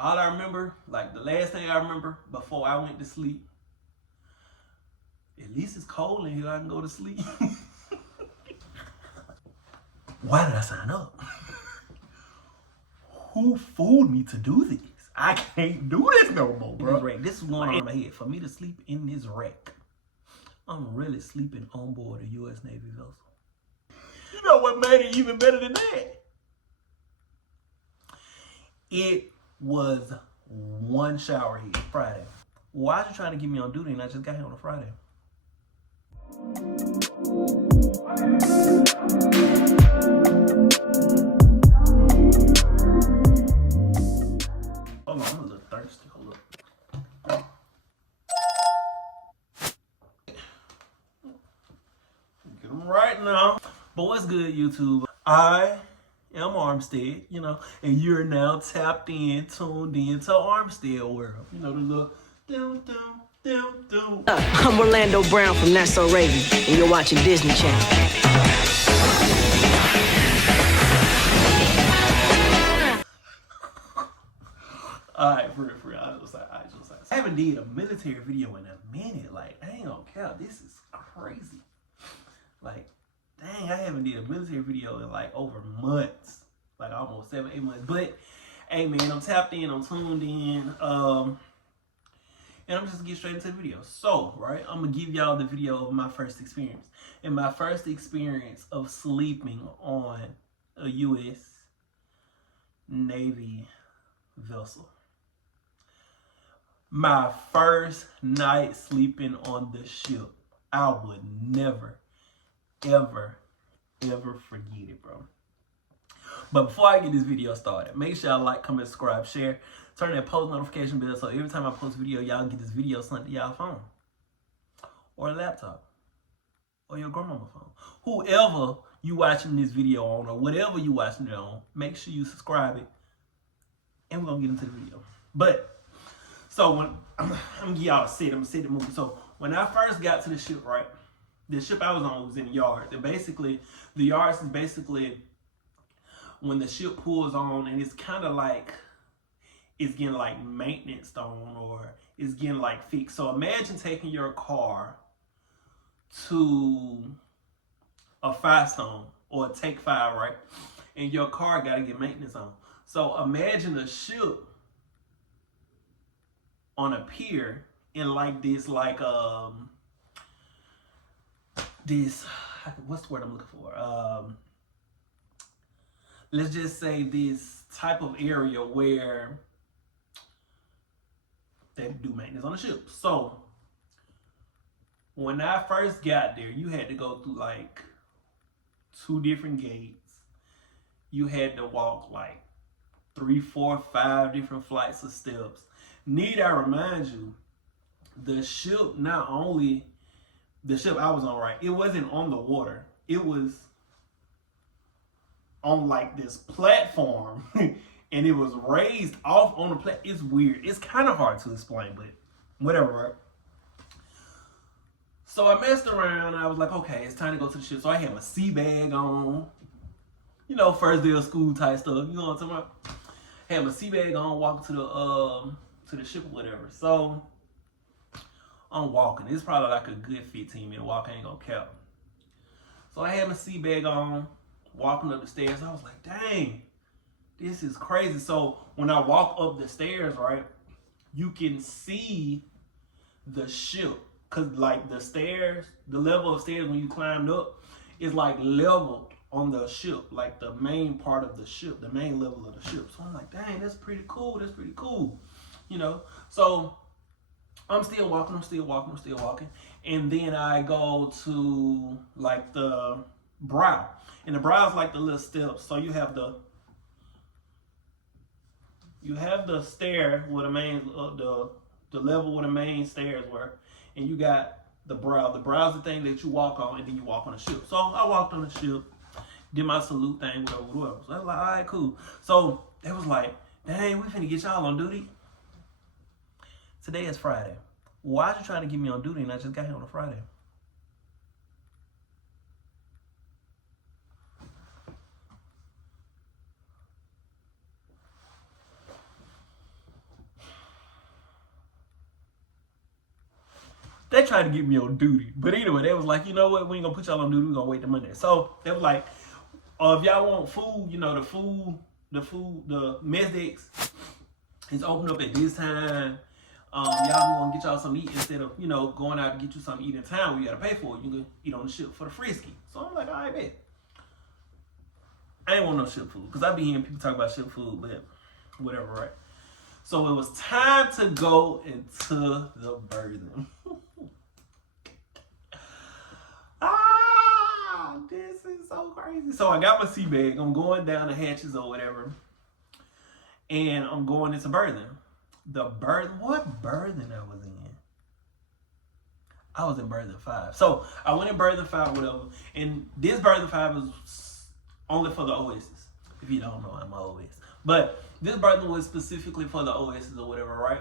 all I remember, like the last thing I remember before I went to sleep, at least it's cold in here, I can go to sleep. Why did I sign up? Who fooled me to do this? I can't do this no more, bro. This is going on in my head. For me to sleep in this wreck, I'm really sleeping on board a U.S. Navy vessel. You know what made it even better than that? It was one shower head Friday. Why are you trying to get me on duty and I just got here on a Friday? Hold on, I'm a little thirsty. Hold up. Get them right now. But what's good, YouTube? I am Armstead, you know, and you're now tapped in, tuned in to Armstead World. You know, the little doom, doom, doom, doom. I'm Orlando Brown from That's So Raven, and you're watching Disney Channel. Alright, for real, I haven't did a military video in a minute. Like, I ain't gonna count. This is crazy. Like, dang, I haven't did a military video in like over months. Like almost 7-8 months. But hey man, I'm tapped in, I'm tuned in. And I'm just gonna get straight into the video. So, right, I'm gonna give y'all the video of my first experience. And my first experience of sleeping on a U.S. Navy vessel. My first night sleeping on the ship. I would never, ever forget it, bro. But before I get this video started, make sure y'all like, comment, subscribe, share, turn that post notification bell so every time I post a video, y'all get this video sent to y'all phone or a laptop or your grandmama's phone. Whoever you watching this video on or whatever you watching it on, make sure you subscribe it and we're gonna get into the video. But so when I'm gonna give y'all I'm gonna set the movie. So when I first got to the ship, right? The ship I was on was in the yard. And basically, the yards is basically when the ship pulls on and it's kind of like, it's getting like maintenance on or it's getting like fixed. So imagine taking your car to a Firestone or a Take 5, right? And your car got to get maintenance on. So imagine a ship on a pier in like this, like, this, what's the word I'm looking for? Let's just say this type of area where they do maintenance on the ship. So when I first got there, you had to go through like 2 different gates. You had to walk like 3, 4, 5 different flights of steps. Need I remind you, the ship, not only the ship I was on, right, it wasn't on the water. It was on like this platform and it was raised off on the platform. It's weird. It's kind of hard to explain, but whatever, right? So I messed around and I was like, okay, it's time to go to the ship. So I had my sea bag on, you know, first day of school type stuff. You know what I'm talking about? Had my sea bag on, walking to the ship or whatever. So I'm walking. It's probably like a good 15-minute walk. I ain't gonna count. So I had my sea bag on, walking up the stairs. I was like, dang, this is crazy. So when I walk up the stairs, right, you can see the ship. Cause like the stairs, the level of stairs when you climbed up is like leveled on the ship, like the main part of the ship, the main level of the ship. So I'm like, dang, that's pretty cool. That's pretty cool. You know, so I'm still walking. And then I go to like the brow. And the brow is like the little steps. So you have the stair where the main, the level where the main stairs were. And you got the brow. The brow is the thing that you walk on and then you walk on the ship. So I walked on the ship, did my salute thing, whatever. So I was like, all right, cool. So it was like, dang, we finna get y'all on duty. Today is Friday. Why are you trying to get me on duty and I just got here on a Friday? They tried to get me on duty. But anyway, they was like, you know what? We ain't gonna put y'all on duty. We gonna wait the Monday. So they was like, if y'all want food, you know, the mess decks is open up at this time. Y'all gonna get y'all something to eat instead of, you know, going out to get you something to eat in town where you gotta pay for it. You can eat on the ship for the frisky. So I'm like, all right, bet. I ain't want no ship food because I be hearing people talk about ship food, but whatever, right? So it was time to go into the berthing. This is so crazy. So I got my sea bag. I'm going down the hatches or whatever, and I'm going into berthing. What berthing I was in? I was in berthing 5. So I went in berthing 5, whatever. And this berthing 5 was only for the OSs. If you don't know, I'm an OS. But this berthing was specifically for the OSs or whatever, right?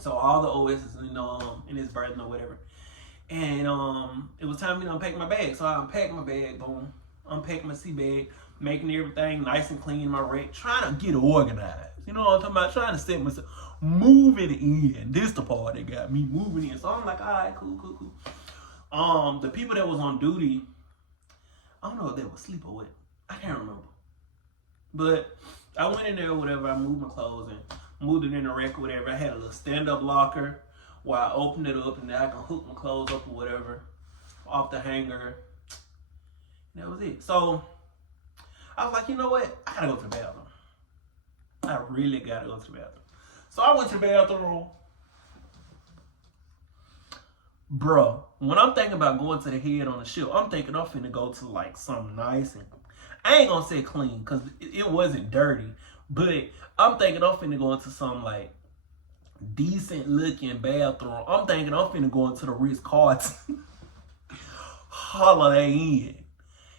So all the OSs in this berthing or whatever. And it was time for me to unpack my bag. So I unpacked my bag, boom. Unpacked my sea bag, making everything nice and clean in my rack, trying to get organized. You know what I'm talking about? Trying to set myself, moving in. This the part that got me moving in. So I'm like, all right, cool. The people that was on duty, I don't know if they were asleep or what. I can't remember. But I went in there or whatever. I moved my clothes and moved it in the rack or whatever. I had a little stand-up locker where I opened it up and then I can hook my clothes up or whatever off the hanger. And that was it. So I was like, you know what? I gotta go to the bathroom. I really gotta go to the bathroom. So I went to the bathroom. Bro, when I'm thinking about going to the head on the ship, I'm thinking I'm finna go to like something nice and I ain't gonna say clean because it wasn't dirty, but I'm thinking I'm finna go into some like decent looking bathroom. I'm thinking I'm finna go into the Ritz-Carlton, Holiday Inn,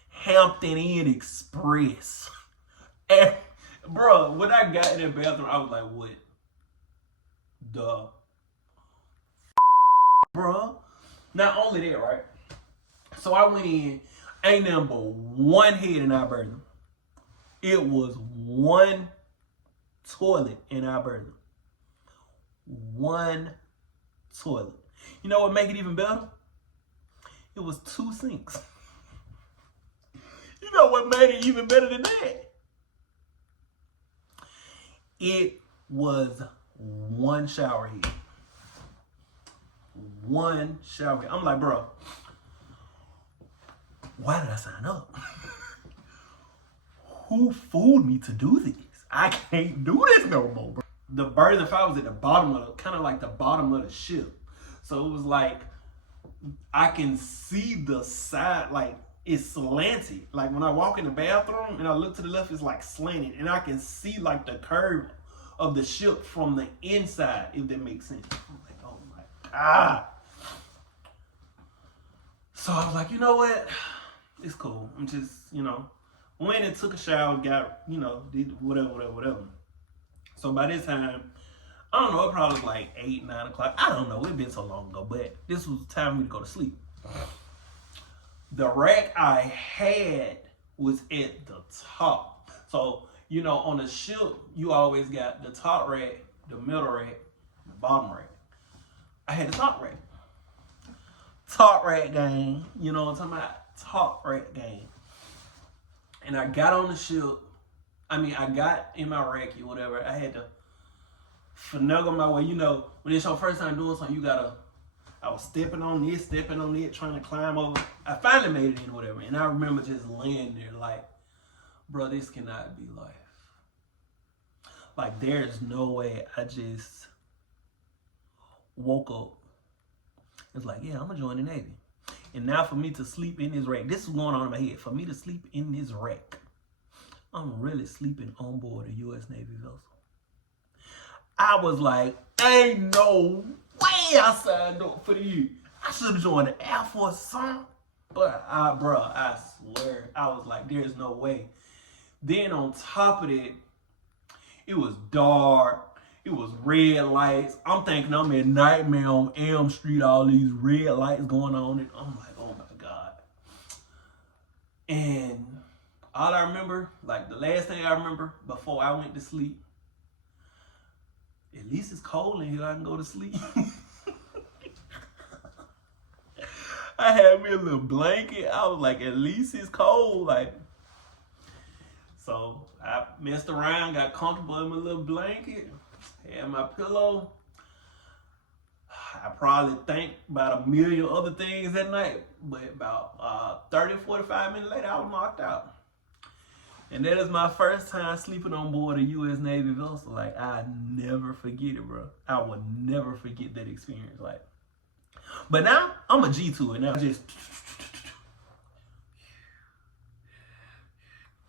Hampton Inn Express. And bro, when I got in that bathroom, I was like, what the bro? Not only that, right? So I went in, ain't nothing but one head in our berthing. It was one toilet in our berthing. One toilet. You know what make it even better? It was 2 sinks. You know what made it even better than that? It was one shower head. One shower head. I'm like, bro, why did I sign up? Who fooled me to do this? I can't do this no more, bro. The berthing 5 was at the bottom of kind of like the bottom of the ship. So it was like, I can see the side, like it's slanted. Like when I walk in the bathroom and I look to the left, it's like slanted. And I can see like the curve of the ship from the inside, if that makes sense. I'm like, oh my God. So I was like, you know what? It's cool. I'm just, went and took a shower, got, did whatever. So by this time, I don't know, it probably was like 8, 9 o'clock. I don't know, it been so long ago, but this was the time for me to go to sleep. The rack I had was at the top. So, on the ship, you always got the top rack, the middle rack, and the bottom rack. I had the top rack. Top rack game, you know what I'm talking about? Top rack game. And I got on the ship. I got in my rack or whatever. I had to finagle my way. When it's your first time doing something, I was stepping on it, trying to climb over. I finally made it in or whatever. And I remember just laying there like, bro, this cannot be life. Like, there's no way. I just woke up. It's like, yeah, I'm going to join the Navy. And now for me to sleep in this rack, this is going on in my head. For me to sleep in this rack, I'm really sleeping on board a U.S. Navy vessel. I was like, ain't no way I signed up for this. I should have joined the Air Force or something. But, I swear, I was like, there's no way. Then on top of that, it was dark. It was red lights. I'm thinking I'm in Nightmare on Elm Street, all these red lights going on. And I'm like, oh my God. And all I remember, like the last thing I remember before I went to sleep, at least it's cold in here, I can go to sleep. I had me a little blanket. I was like, at least it's cold. Like, so I messed around, got comfortable in my little blanket, had my pillow. I probably think about a million other things that night, but about 30, 45 minutes later, I was knocked out. And that is my first time sleeping on board a U.S. Navy vessel. Like, I never forget it, bro. I will never forget that experience. Like, but now I'm a G to it. Now just,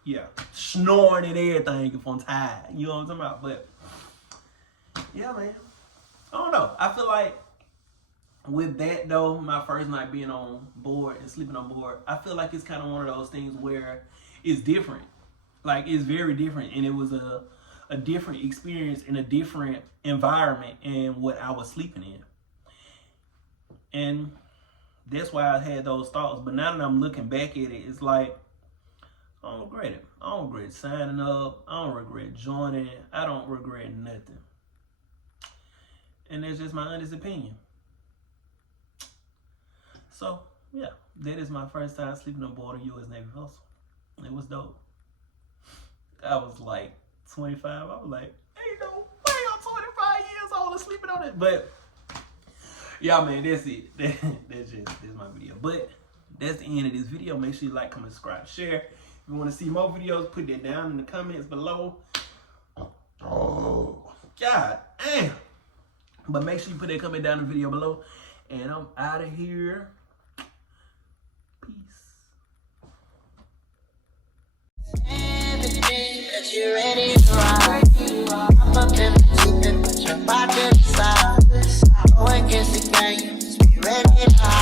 yeah, snoring and everything if I'm tired. You know what I'm talking about? But yeah, man, I don't know. I feel like with that though, my first night being on board and sleeping on board, I feel like it's kind of one of those things where it's different. Like, it's very different, and it was a different experience in a different environment and what I was sleeping in. And that's why I had those thoughts. But now that I'm looking back at it, it's like, I don't regret it. I don't regret signing up. I don't regret joining. I don't regret nothing. And that's just my honest opinion. So, yeah, that is my first time sleeping on board a U.S. Navy vessel. It was dope. I was like 25. I was like, ain't no way I'm 25 years old and sleeping on it. But yeah, man, that's it. That's my video. But that's the end of this video. Make sure you like, comment, subscribe, share. If you want to see more videos, put that down in the comments below. Oh, God damn. But make sure you put that comment down in the video below. And I'm out of here. That you're ready to ride. I'm up in the secret, but you're about to decide. Go and kiss the game, just be ready to ride.